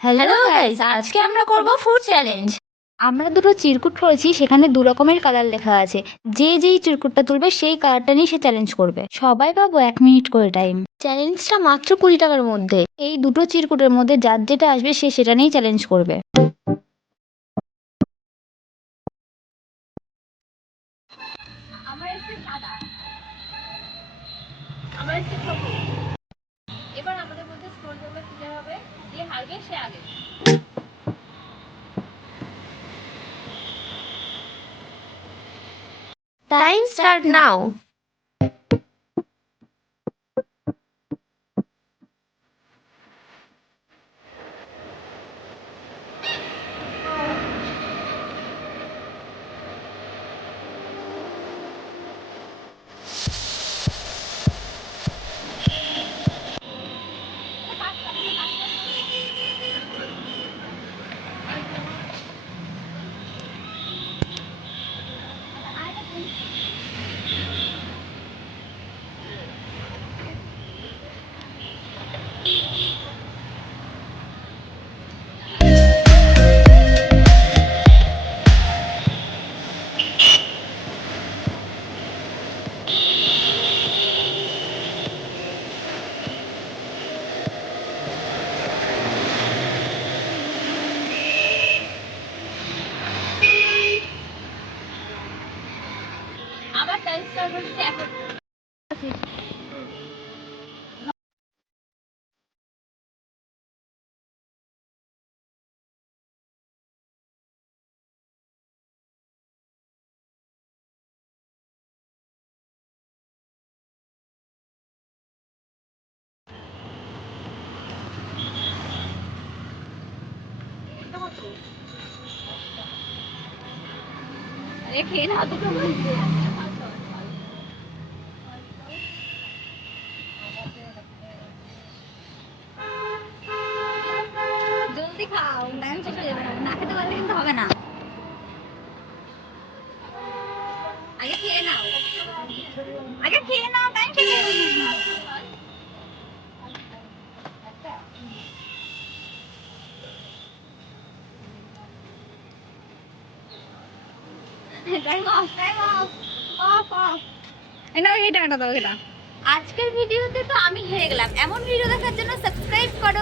Hello guys, আজকে আমরা করব ফুড চ্যালেঞ্জ। আমরা দুটো চিরকুট করেছি, সেখানে দু রকমের কালার লেখা আছে। যে যেই চিরকুটটা তুলবে সেই কালারটা নিয়ে সে চ্যালেঞ্জ করবে। সবাই পাবো 1 মিনিট করে টাইম। চ্যালেঞ্জটা মাত্র 20 টাকার মধ্যে। এই দুটো চিরকুটের মধ্যে যার যেটা আসবে সে সেটা নিয়েই চ্যালেঞ্জ করবে। এবার আমাদের মধ্যে স্ক্রোল করবে দিতে হবে, যে হারবে সে আগে। Time start now. আবার টাইম স্টার্ট হচ্ছে এখন। আরে খেয়ে নাও দুটো বলছে। জলদি খাও, টাইম শেষ হয়ে যাবে। না খেতে পারলে কিন্তু হবে না। আগে খেয়ে নাও, টাইম শেষ হয়ে যাবে। আজকের ভিডিওতে তো আমি হেরে গেলাম। এমন ভিডিও দেখার জন্য সাবস্ক্রাইব করো।